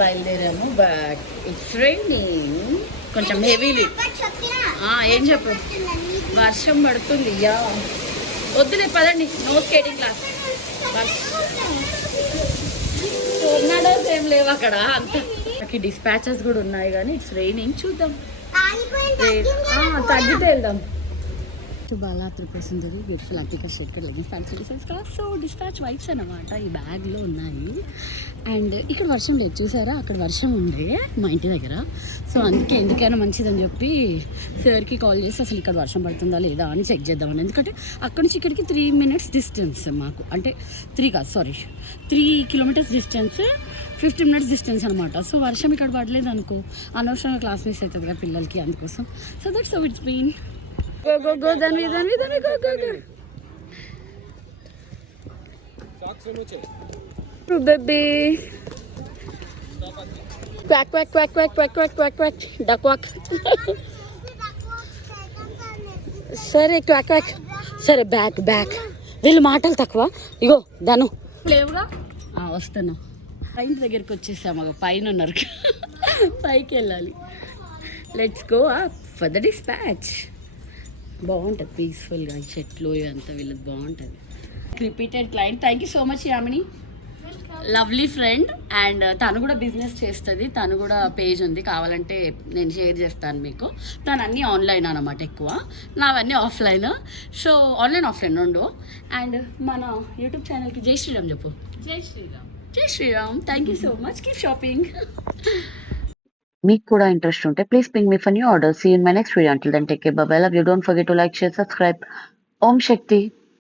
బయలుదేరాము but it's raining కొంచెం heavily. ఏం చెప్పు, వర్షం పడుతుంది. యా వద్దులే పదండి, నో స్కేటింగ్ క్లాస్. టోర్నాడోస్ ఏం లేవు అక్కడ, అంత డిస్పాచెస్ కూడా ఉన్నాయి కానీ ఇట్స్ రైనింగ్. చూద్దాం, తగ్గితే వెళ్దాం. బాలా త్రిపుర సుందరి బ్యూటిఫుల్ అంటికా షర్ట్ లెగిన్స్ ఫ్యాన్సీ డిజైన్స్ కదా. సో డిస్పాచ్ వైబ్స్ అన్నమాట ఈ బ్యాగ్లో ఉన్నాయి. అండ్ ఇక్కడ వర్షం లేదు చూసారా, అక్కడ వర్షం ఉండే మా ఇంటి దగ్గర. సో అందుకే ఎందుకైనా మంచిదని చెప్పి సార్కి కాల్ చేసి అసలు ఇక్కడ వర్షం పడుతుందా లేదా అని చెక్ చేద్దామని. ఎందుకంటే అక్కడ నుంచి ఇక్కడికి 3 minutes డిస్టెన్స్ మాకు, అంటే 3 kilometers డిస్టెన్స్, 15 minutes డిస్టెన్స్ అనమాట. సో వర్షం ఇక్కడ పడలేదు అనుకో, అనవసరంగా క్లాస్ మిస్ అవుతుంది కదా పిల్లలకి, అందుకోసం. So that's how it's been. Go, go, go, Dhanvi, go, go, go. Oh, baby. Quack, quack, quack, quack, quack, quack, quack, quack. Duck quack. సరే క్వాక్ క్వాక్. సరే బ్యాక్. వీళ్ళు మాటలు తక్కువ. ఇగో ధను లేవుగా, వస్తున్నా. పైన దగ్గరికి వచ్చేసాము, పైన ఉన్నారు, పైకి వెళ్ళాలి. Let's go up for the dispatch. బాగుంటుంది పీస్ఫుల్గా, చెట్లు ఇదంతా వీళ్ళకి బాగుంటుంది. Repeated client. Thank you so much Yamini, lovely friend. And తను కూడా బిజినెస్ చేస్తుంది, తను కూడా పేజ్ ఉంది, కావాలంటే నేను షేర్ చేస్తాను మీకు. తను అన్నీ ఆన్లైన్ అనమాట ఎక్కువ, నావన్నీ ఆఫ్లైన్. సో ఆన్లైన్ ఆఫ్లైన్ రెండు. అండ్ మన యూట్యూబ్ ఛానల్కి జై శ్రీరామ్ చెప్పు. Jai Shriram. Thank you so much, keep shopping. మీకు కూడా ఇంట్రెస్ట్ ఉంటే please ping me for new order. See in my next video. Until then take care, bye bye, love you. Don't forget to like, share, subscribe. Om Shakti.